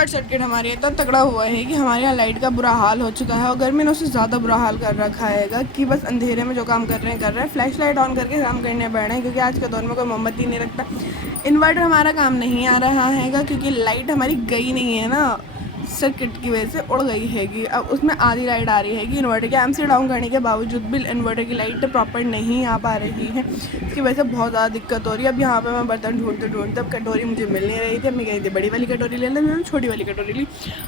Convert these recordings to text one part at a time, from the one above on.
Short circuit हमारे इतना तगड़ा हुआ है कि हमारे यहाँ लाइट का बुरा हाल हो चुका है और गर्मी ने उससे ज़्यादा बुरा हाल कर रखा है कि बस अंधेरे में जो काम कर रहे हैं फ्लैश लाइट ऑन करके काम करने बैठ रहे हैं, क्योंकि आज के दौर में कोई मोमबत्ती नहीं रखता। इन्वर्टर हमारा काम नहीं आ रहा है क्योंकि लाइट हमारी गई नहीं है ना, सर्किट की वजह से उड़ गई हैगी। अब उसमें आधी लाइट आ रही हैगी इन्वर्टर के एमसी डाउन करने के बावजूद भी इन्वर्टर की लाइट प्रॉपर नहीं आ पा रही है, इसकी वजह से बहुत ज़्यादा दिक्कत हो रही है। अब यहाँ पे मैं बर्तन ढूंढते ढूंढते अब कटोरी मुझे मिल नहीं रही थी, अब मैं गई थी बड़ी वाली कटोरी ले लें, मैंने छोटी वाली कटोरी ली,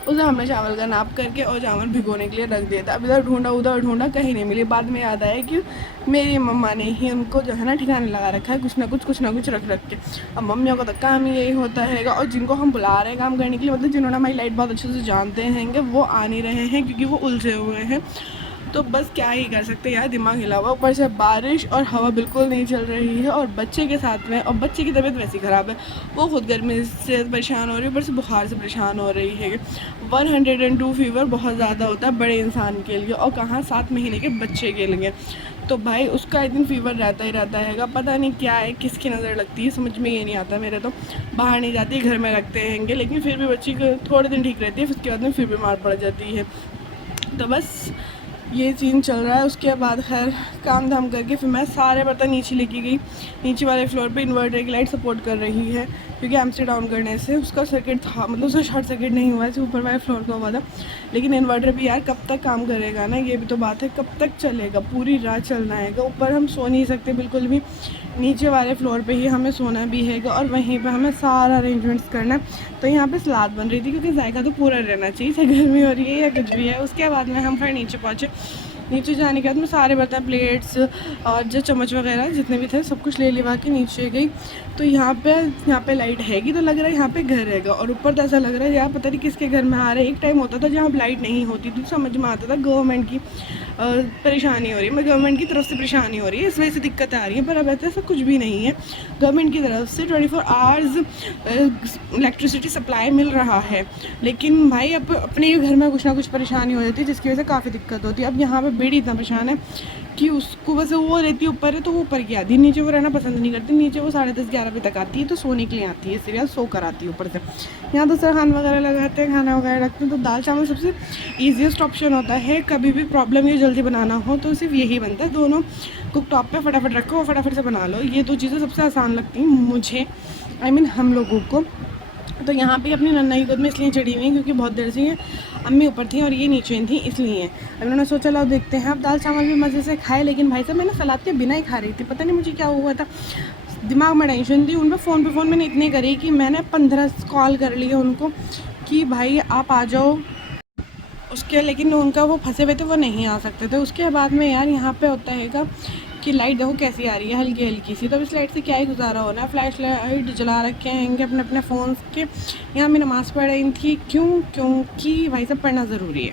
उसे हमने चावल का नाप करके और चावल भिगोने के लिए रख दिया था। अब इधर ढूंढा उधर ढूंढा कहीं नहीं मिली। बाद में याद आया कि मेरी मम्मा ने ही उनको जो है ना ठिकाने लगा रखा है कुछ ना कुछ रख रख के। अब मम्मियों का तो काम ही यही होता है, और जिनको हम बुला रहे हैं काम करने के लिए, मतलब जिन्होंने हमारी लाइट बहुत अच्छे से जानते हैं वो आ नहीं रहे हैं क्योंकि वो उलझे हुए हैं। तो बस क्या ही कर सकते हैं यार, दिमाग हिला हुआ। ऊपर से बारिश और हवा बिल्कुल नहीं चल रही है और बच्चे के साथ में, और बच्चे की तबीयत वैसी ख़राब है, वो खुद गर्मी से परेशान हो रही है, ऊपर से बुखार से परेशान हो रही है। 102 फीवर बहुत ज़्यादा होता है बड़े इंसान के लिए, और कहाँ 7 महीने के बच्चे के लिए। तो भाई उसका एक दिन फीवर रहता ही रहता है, पता नहीं क्या है, किसकी नज़र लगती है, समझ में ये नहीं आता। मेरे तो बाहर नहीं जाती, घर में रखते हैंगे, लेकिन फिर भी बच्ची को थोड़े दिन ठीक रहती है, फिर उसके बाद में फिर बीमार पड़ जाती है। तो बस ये सीन चल रहा है। उसके बाद खैर काम धाम करके फिर मैं सारे बर्तन नीचे लेके गई। नीचे वाले फ्लोर पे इन्वर्टर की लाइट सपोर्ट कर रही है क्योंकि एमसी डाउन करने से उसका सर्किट था, मतलब उसका शॉर्ट सर्किट नहीं हुआ है, ऊपर वाले फ्लोर का हुआ था। लेकिन इन्वर्टर भी यार कब तक काम करेगा ना, ये भी तो बात है, कब तक चलेगा, पूरी रात चलना है। ऊपर हम सो नहीं सकते बिल्कुल भी, नीचे वाले फ्लोर पे ही हमें सोना भी है और वहीं पे हमें सारा अरेंजमेंट्स करना है। तो यहाँ पे सलाद बन रही थी क्योंकि जायका तो पूरा रहना चाहिए, चाहे गर्मी हो रही है या कुछ भी है। उसके बाद में हम फिर नीचे पहुँचे। नीचे जाने के बाद मैं सारे बर्तन, प्लेट्स और जो चम्मच वगैरह जितने भी थे सब कुछ ले लिवा के नीचे गई। तो यहाँ पे लाइट हैगी तो लग रहा है यहाँ पे घर रहेगा, और ऊपर तो ऐसा लग रहा है यार पता नहीं किसके घर में आ रहा है। एक टाइम होता था जहाँ लाइट नहीं होती थी, समझ में आता था गवर्नमेंट की परेशानी हो रही है, मैं गवर्नमेंट की तरफ से परेशानी हो रही है, इस वजह से दिक्कत आ रही है। पर अब ऐसा कुछ भी नहीं है, गवर्नमेंट की तरफ से 24 आवर्स इलेक्ट्रिसिटी सप्लाई मिल रहा है। लेकिन भाई अब अपने ही घर में कुछ ना कुछ परेशानी हो जाती है जिसकी वजह से काफ़ी दिक्कत होती है। अब यहाँ पे बेड़ी इतना परेशान है कि उसको बस वो रहती है ऊपर है तो वो ऊपर की आती है, नीचे वो रहना पसंद नहीं करती। नीचे वो 10:30-11 बजे तक आती है, तो सोने के लिए आती है, सीरियल सो कर आती है ऊपर से। यहाँ तो सर खाना वगैरह लगाते हैं, खाना वगैरह रखते हैं। तो दाल चावल सबसे ईजीएस्ट ऑप्शन होता है, कभी भी प्रॉब्लम ये जल्दी बनाना हो तो सिर्फ यही बनता है। दोनों कुक टॉप पे फटाफट रखो और फटाफट से बना लो, ये दो चीज़ें सबसे आसान लगती हैं मुझे, आई मीन हम लोगों को। तो यहाँ पे अपनी नन्ना की गोद में इसलिए चढ़ी हुई क्योंकि बहुत देर से ये अम्मी ऊपर थी और ये नीचे थी, इसलिए अब उन्होंने सोचा लो देखते हैं। अब दाल चावल भी मज़े से खाए, लेकिन भाई साहब मैंने सलाद के बिना ही खा रही थी, पता नहीं मुझे क्या हुआ था, दिमाग में टेंशन थी। उन पर फ़ोन मैंने इतनी करी कि मैंने 15 कॉल कर लिए उनको कि भाई आप आ जाओ उसके, लेकिन उनका वो फंसे हुए थे, वो नहीं आ सकते थे। उसके बाद में यार यहाँ पे होता है कि लाइट देखो कैसी आ रही है, हल्की हल्की सी। तो इस लाइट से क्या ही गुजारा होना है, फ्लैश लाइट जला रखे हैं अपने अपने फ़ोन के। यहाँ मैं नमाज़ पढ़ रही थी, क्योंकि भाई सब पढ़ना ज़रूरी है।